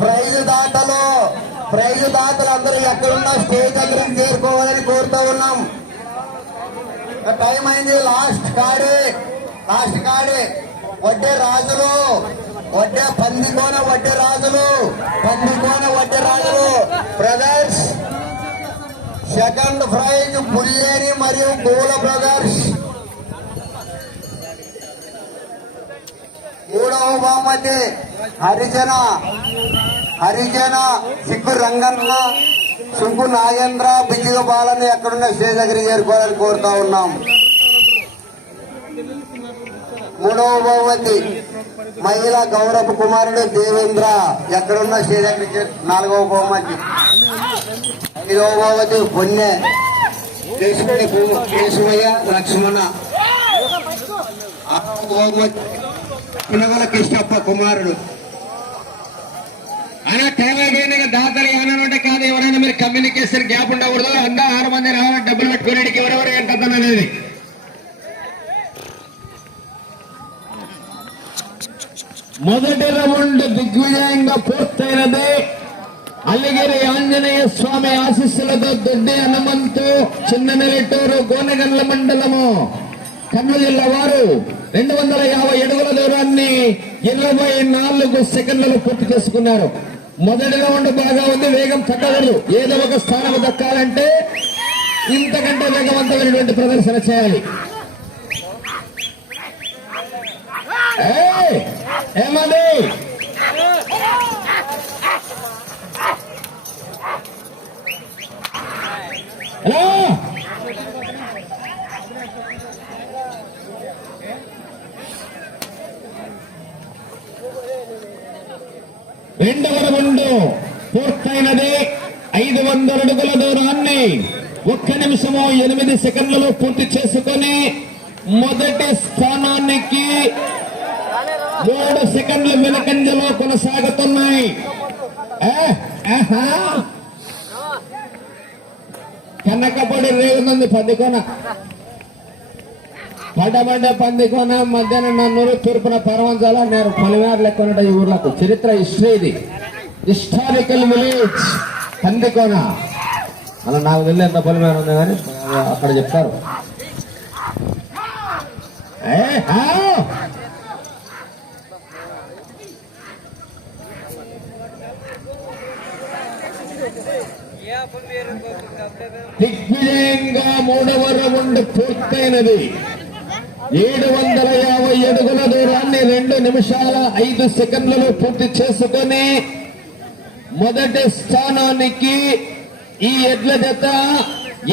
Praise దాతలు praise దాతలు అందరూ ఎక్కడున్నా స్టేజ్ దగ్గరికి చేరుకోవాలని కోరుతూ ఉన్నాం. టైం అయింది లాస్ట్ కాడే లాస్ట్ కాడే. వడ్డే రాజులు వడ్డే పందికోన వడ్డే రాజులు పందికోన వడ్డే రాజులు. బ్రదర్స్ సెకండ్ ప్రైజ్ పుల్లేని మరియు గోల బ్రదర్స్ మూడవ బహుమతి హరిజన హరిజన సిగ్గు రంగన్న సుంకు నాగేంద్ర బిజ్జిగ బాలని ఎక్కడున్న స్టేజ్ దగ్గరికి చేరుకోవాలని కోరుతా ఉన్నాం. మూడవ బహుమతి మహిళా గౌరవ కుమారుడు దేవేంద్ర ఎక్కడున్న స్టేజ్ దగ్గరికి చేరు- నాలుగవ బహుమతి. ఐదవ బహుమతి పొన్నె కేశవయ్య లక్ష్మణ. బహుమతి పునగల కృష్ణప్ప కుమారుడు. అయినా టైం దాతలు ఏమైనా కాదు ఎవరైనా మీరు కమ్యూనికేషన్ గ్యాప్ ఉండకూడదు. అందా ఆరు మంది రావాలి డబ్బులు పెట్టుకునేటికి ఎవరెవరు ఎంత అనేది. మొదటి రౌండ్ దిగ్విజయంగా పూర్తయినది. అల్లిగిరి ఆంజనేయ స్వామి ఆశీస్సులతో దొడ్డి హనుమంతు చిన్న నెల్లటూరు గోనగండ్ల మండలము. కర్నూలు జిల్లా వారు రెండు వందల యాభై అడుగుల దూరాన్ని ఇరవై నాలుగు సెకండ్లలో పూర్తి చేసుకున్నారు. మొదటి రౌండ్ బాగా ఉంది వేగం తగ్గకూడదు. ఏదో ఒక స్థానం దక్కాలంటే ఇంతకంటే వేగవంతమైనటువంటి ప్రదర్శన చేయాలి. ఏమండి? హలో? రెండవ రౌండ్ పూర్తయినది. ఐదు వందల అడుగుల దూరాన్ని ఒక్క నిమిషము ఎనిమిది సెకండ్లలో పూర్తి చేసుకొని మొదటి స్థానానికి మూడు సెకండ్ల వెనకంజలో కొనసాగుతున్నాయి. ఆ, ఆహా. కనకపడి రేగుతుంది పందికోన పడబడ్డ పందికోన మధ్యాహ్నం నన్నూరు తూర్పున పరవంజాల నేను పలివేరు లెక్క ఉంటాయి ఈ ఊర్లకు. చరిత్ర హిస్టరీ ఇది హిస్టారికల్ విలేజ్ పందికోన అలా నాకు వెళ్ళి ఎంత పలివేరు ఉంది కానీ అక్కడ చెప్తారు. దిగ్విజయంగా మూడవ రౌండ్ పూర్తయినది. ఏడు వందల యాభై అడుగుల దూరాన్ని రెండు నిమిషాల ఐదు సెకండ్లలో పూర్తి చేసుకొని మొదటి స్థానానికి ఈ ఎడ్ల జత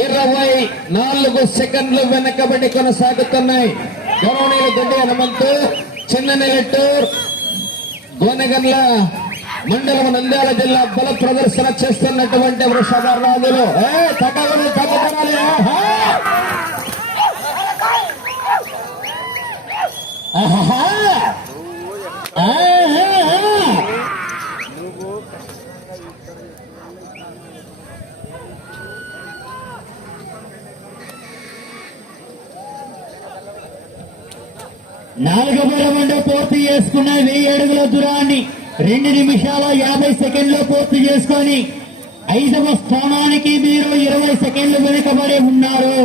ఇరవై నాలుగు సెకండ్లు వెనకబడి కొనసాగుతున్నాయి. గౌరవనీయులు దొడ్డి హనుమంతు చిన్న నెల్లటూర్ గోనెగండ్ల మండలం నంద్యాల జిల్లా బల ప్రదర్శన చేస్తున్నటువంటి వృషభ రాజులు ఏ, తగ్గకూడదు, తగ్గుకోవాలి, ఆహా! ఆహాహా! ఆహాహా! నాలుగవ రౌండ్ పూర్తి చేసుకున్న వెయ్యి అడుగుల దూరాన్ని రెండు నిమిషాల యాభై సెకండ్లు పూర్తి చేసుకొని ఐదవ స్థానానికి మీరు ఇరవై సెకండ్లు వెనుకబడి ఉన్నారు.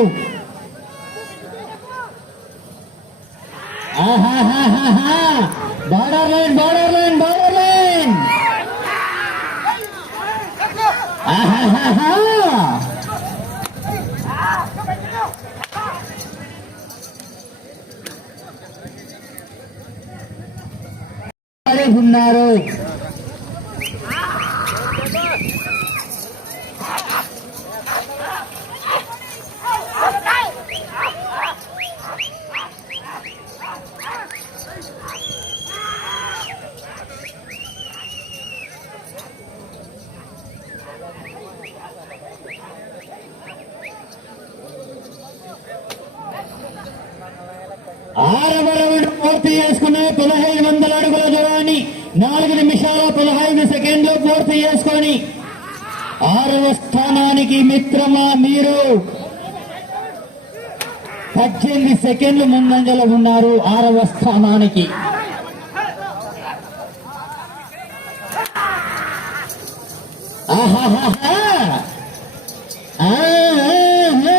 Border line border line border line ఉన్నారు? ఆరవ పూర్తి చేసుకున్న పదహైదు వందల అడుగుల దూరాన్ని నాలుగు నిమిషాల పదహైదు సెకండ్లు పూర్తి చేసుకొని ఆరవ స్థానానికి మిత్రమా మీరు? పద్దెనిమిది సెకండ్లు ముందంజలో ఉన్నారు ఆరవ స్థానానికి ఆహాహాహా. ఆహాహా.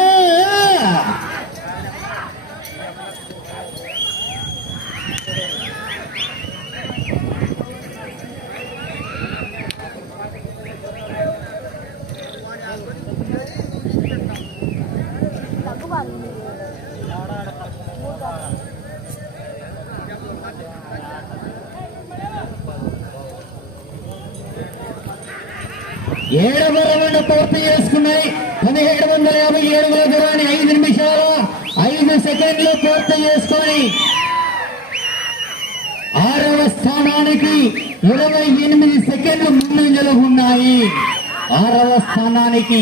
ఏడవ రౌండ్ పూర్తి చేసుకున్నాయి పదిహేడు వందల యాభై ఏడు దూరాన్ని ఐదు నిమిషాలు ఐదు సెకండ్లు పూర్తి చేసుకొని ఆరవ స్థానానికి ఇరవై ఎనిమిది సెకండ్లు ముందంజలు ఉన్నాయి ఆరవ స్థానానికి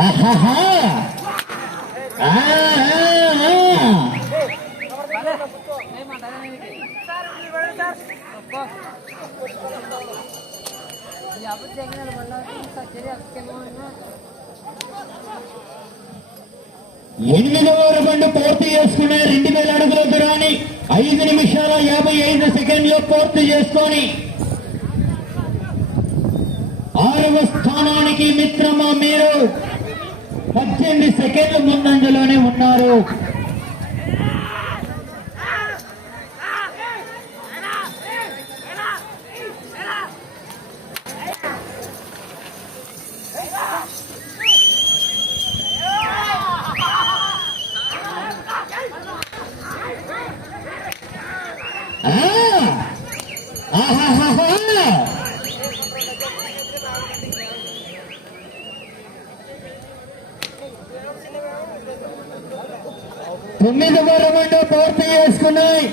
ఆహాహా. ఆ, ఆ, ఆ. ఎనిమిదవ రౌండ్ పూర్తి చేసుకున్న రెండు వేల అడుగుల దూరాన్ని ఐదు నిమిషాల యాభై ఐదు సెకండ్లు పూర్తి చేసుకొని ఆరవ స్థానానికి మిత్రమా మీరు పద్దెనిమిది సెకండ్ల ముందంజలోనే ఉన్నారు ఆ! ఆహాహాహా! తొమ్మిది రౌండ్ పూర్తి చేసుకున్నాయి.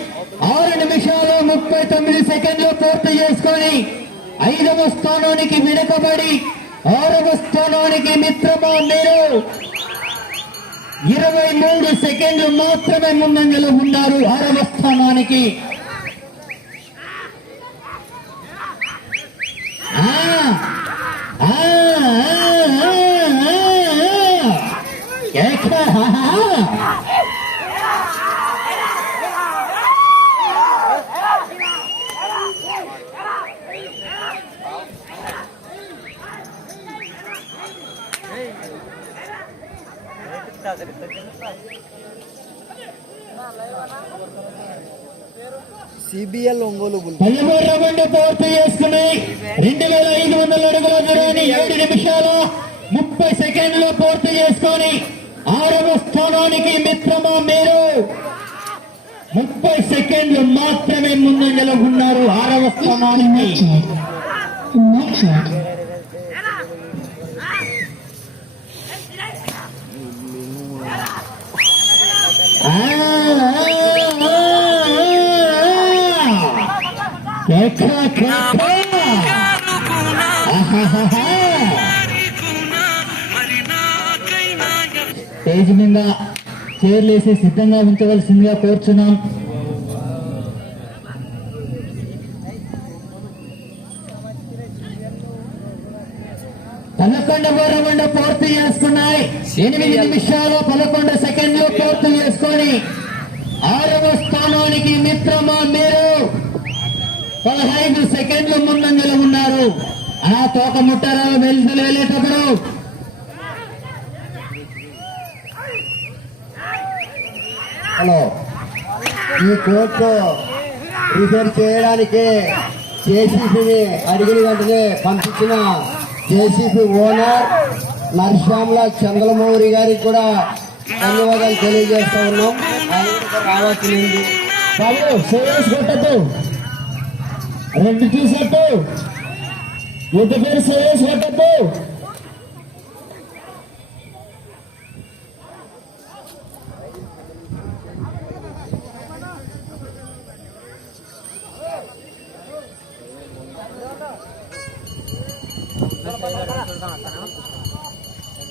ఆరు నిమిషాలు ముప్పై తొమ్మిది సెకండ్లు పూర్తి చేసుకొని ఐదవ స్థానానికి వెనుకబడి ఆరవ స్థానానికి మిత్రమా మీరు? ఇరవై మూడు సెకండ్లు మాత్రమే ముందంజలో ఉన్నారు ఆరవ స్థానానికి. ఆ, ఆ, ఆ, ఆ, ఆ. కేక, హా, హా. సిబిఎల్ ఒంగోలు బుల్ పదమూడు రౌండ్ పూర్తి చేసుకుని రెండు వేల ఐదు వందల అడుగుల దూరాన్ని ఏడు నిమిషాలు ముప్పై సెకండ్లు పూర్తి చేసుకొని ఆరవ స్థానానికి మిత్రమా మీరు? ముప్పై సెకండ్లు మాత్రమే ముందంజలో ఉన్నారు ఆరవ స్థానానికి. స్టేజ్ మీద చైర్లేసి సిద్ధంగా ఉంచవలసిందిగా కోరుచున్నాం. పదకొండు రౌండ్ పూర్తి చేసుకున్నాయి. ఎనిమిది నిమిషాలు పదకొండు సెకండ్లు పూర్తి చేసుకొని ఆరవ స్థానానికి మిత్రమా మీరు? పదహైదు సెకండ్లు ముందంజలో ఉన్నారు ఆ తోక ముట్టారా? వెళ్తూ వెళ్ళేటప్పుడు హలో. ఈ కోర్టు రిజర్వ్ చేయడానికి జేసీబీని అడిగిన వెంటనే పంపించిన జేసీబీ ఓనర్ నరశ్యామల చంద్రమౌరి గారికి కూడా ధన్యవాదాలు తెలియజేస్తా ఉన్నాం. రావాల్సింది. బాబు కొట్టద్దు. రెండు టీషర్టు యుద్ధ పేరు సురేష్ కొట్టద్దు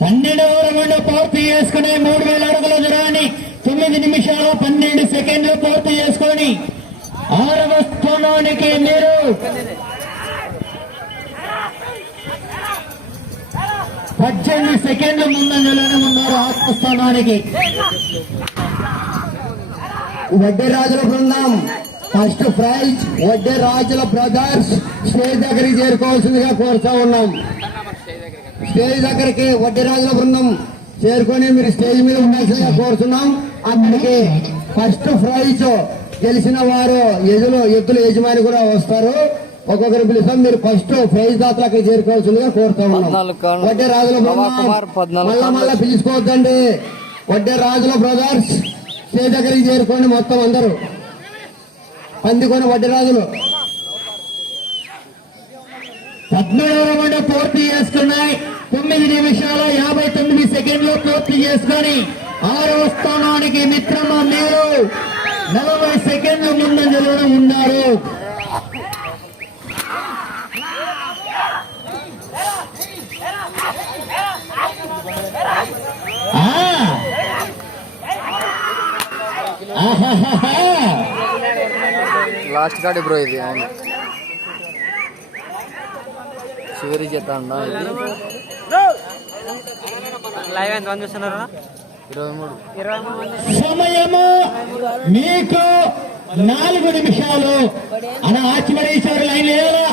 పన్నెండవ రౌండ్ పూర్తి చేసుకుని మూడు వేల అడుగుల దూరాన్ని తొమ్మిది నిమిషాలు పన్నెండు సెకండ్లు ఆరవ స్థానానికి మీరు పద్దెనిమిది సెకండ్ల ముందంజలోనే ఉన్నారు ఆత్మ స్థానానికి వడ్డే రాజుల బృందం ఫస్ట్ ప్రైజ్ వడ్డే రాజుల బ్రదర్స్ స్టేజ్ దగ్గరికి చేరుకోవాల్సిందిగా కోరుతా ఉన్నాం. స్టేజ్ దగ్గరికి వడ్డే రాజుల బృందం చేరుకొని మీరు స్టేజ్ మీద ఉండాల్సిందిగా కోరుతున్నాం. అందుకే ఫస్ట్ ప్రైజ్ గెలిచిన వారు ఎదులు ఎద్దుల యజమాని కూడా వస్తారు. ఒక్కొక్కరు పిలుస్తాం. మీరు ఫస్ట్ ప్రైజ్ దాతలు అక్కడికి చేరుకోవాల్సిందిగా కోరుతా ఉన్నాం. పద్నాలుగు. వడ్డే రాజుల పద్నాలుగు మళ్ళా. మళ్ళా పిలుచుకోవద్దండి. వడ్డే రాజుల బ్రదర్స్ స్టేజ్ దగ్గరికి చేరుకోండి మొత్తం అందరూ. పందికొని వడ్డే రాజులు. రౌండ్ పూర్తి చేసుకున్నాయి. తొమ్మిది నిమిషాల యాభై తొమ్మిది సెకండ్లు పూర్తి చేసుకొని ఆరవ స్థానానికి మిత్రమ మీరు? నలభై సెకండ్ల ముందంజలో ఉన్నారు! లాస్ట్ కార్డ్ బ్రో ఇది అవును. చివరి చేత అన్న ఇది? లైవ్ ఎంత మంది చూస్తున్నారు? సమయము మీకు నాలుగు నిమిషాలు. అలా ఆచిమరేశ్వరు లైన్ లేదా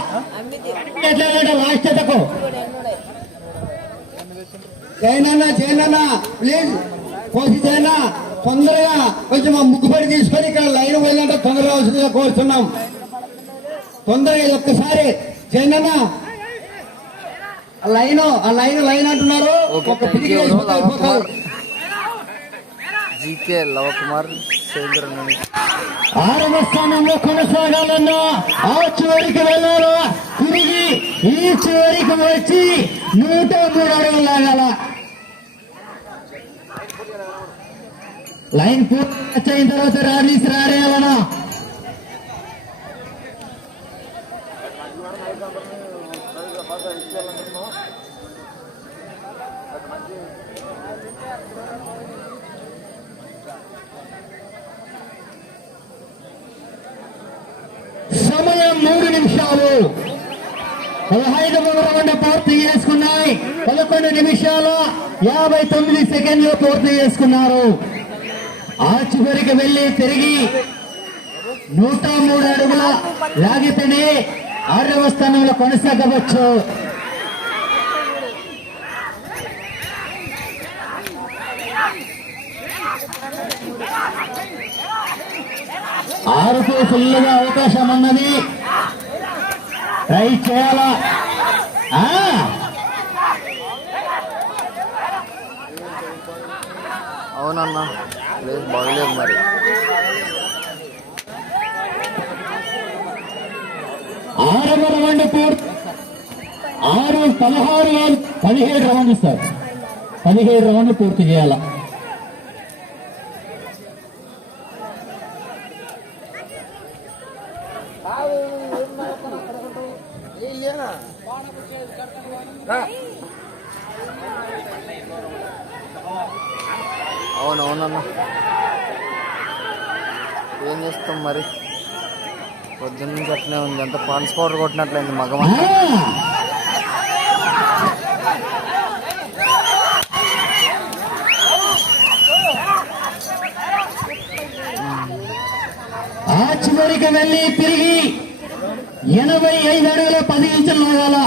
ఎతకు జైనన్న జైనన్న ప్లీజ్ కోసి జైన తొందరగా కొంచెం ఆ ముగ్గుపడి తీసుకొని ఇక్కడ లైన్ పోయిందంటే తొందరగా వస్తుందిగా కోరుతున్నాం. తొందరగా ఒక్కసారి జైనన్న లైన్ ఆ లైన్ లైన్ అంటున్నారు. ఒక జీకే లవకుమార్ సేంద్ర ఆరవ స్థానంలో కొనసాగాలన్నా ఆ చివరికి వెళ్ళాలా? తిరిగి ఈ చివరికి వచ్చి నూట మూడు అడుగులు లాగాల? లైన్ పూర్తి అయిన తర్వాత రారీస్ రారేయాలనా? సమయం మూడు నిమిషాలు. పదహైదు రౌండ్ పూర్తి చేసుకున్నాయి. పదకొండు నిమిషాల యాభై తొమ్మిది సెకండ్లు పూర్తి చేసుకున్నారు. ఆ చివరికి తిరిగి నూట మూడు అడుగుల లాగితేనే ఆరవ స్థానంలో కొనసాగవచ్చు. ఆరుకు ఫుల్గా అవకాశం ఉన్నది. ట్రై చేయాలా? ఆ, అవునన్నా లేదు బాగలేదు మరి. ఆరవ రౌండ్ పూర్తి ఆరు పదహారు రౌండ్ పదిహేడు రౌండ్లు సార్. పదిహేడు రౌండ్లు పూర్తి చేయాలా? అవును ఏం చేస్తాం మరి? పొద్దున్న నుంచి ఉంది. అంత పాన్స్ పౌడర్ కొట్టినట్లయింది మగమ చివరికి వెళ్ళి తిరిగి ఎనభై ఐదు అడుగుల పది ఇంచులు లాగాల.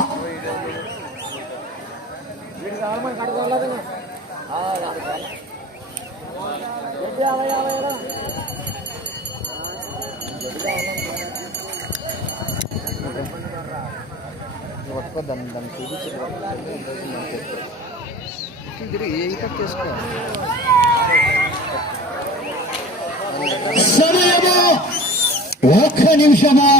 దాన్ని దాన్ని చూపించి తిరిగి ఏ చేసుకో సమయము ఒక్క నిమిషమా?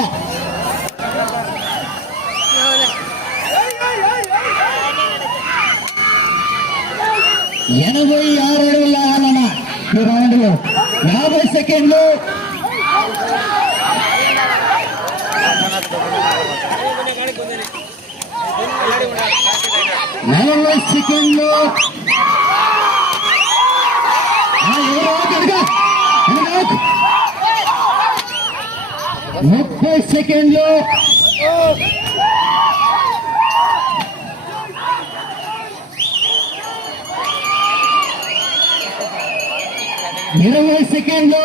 ఎనభై ఆరు అడుగుల ఆలన ఈ రౌండ్లో యాభై సెకండ్లు. నలభై సెకండ్లు. ముప్పై సెకండ్లు ఇరవై సెకండ్లు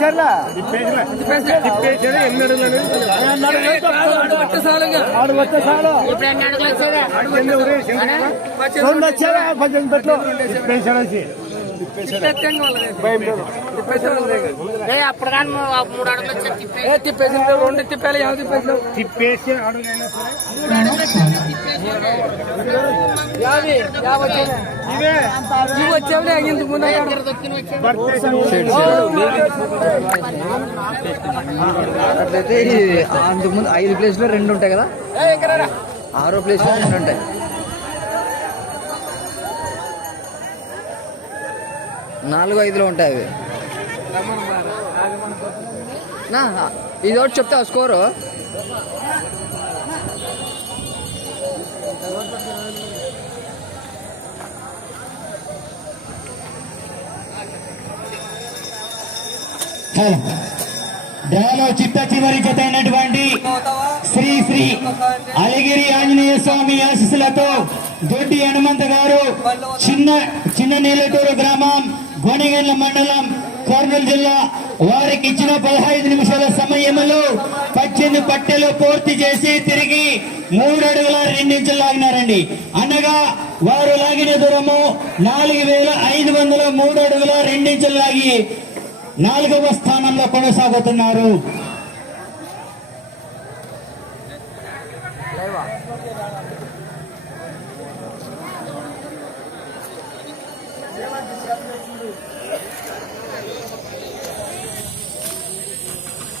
పైకి లేబెట్ట పైకి లేపు పది సెకండ్లు అప్పుడు కానీ మూడు అడుగులు వచ్చి తిప్పేసి తిప్పేసి రెండు తిప్పాలి ఏమో తిప్పేసి తిప్పేసి అడుగైనా సరే. మూడు అడుగులు వచ్చి తిప్పేసి యాభై యాభై ఇవే. ఇవి వచ్చేవి ఇంత ముందు అట్లయితే అంతకుముందు ఐదు ప్లేస్లో రెండు ఉంటాయి కదా? ఆరో ప్లేస్లో రెండు ఉంటాయి. నాలుగు ఐదులో ఉంటాయి అవి. నా ఇది ఒకటి చెప్తా స్కోరు. డ్రాలో చిట్ట చివరి జత అయినటువంటి శ్రీ శ్రీ అలిగిరి ఆంజనేయ స్వామి ఆశీస్సులతో దొడ్డి హనుమంత గారు చిన్న చిన్న నీలటూరు గ్రామం గోనెగండ్ల మండలం కర్నూలు జిల్లా వారికి ఇచ్చిన పదహైదు నిమిషాల సమయంలో పద్దెనిమిది పట్టెలు పూర్తి చేసి తిరిగి మూడు అడుగుల రెండించులు లాగినారండి. అనగా వారు లాగిన దూరము నాలుగు వేల ఐదు వందల మూడు అడుగుల రెండించులు లాగి నాలుగవ స్థానంలో కొనసాగుతున్నారు.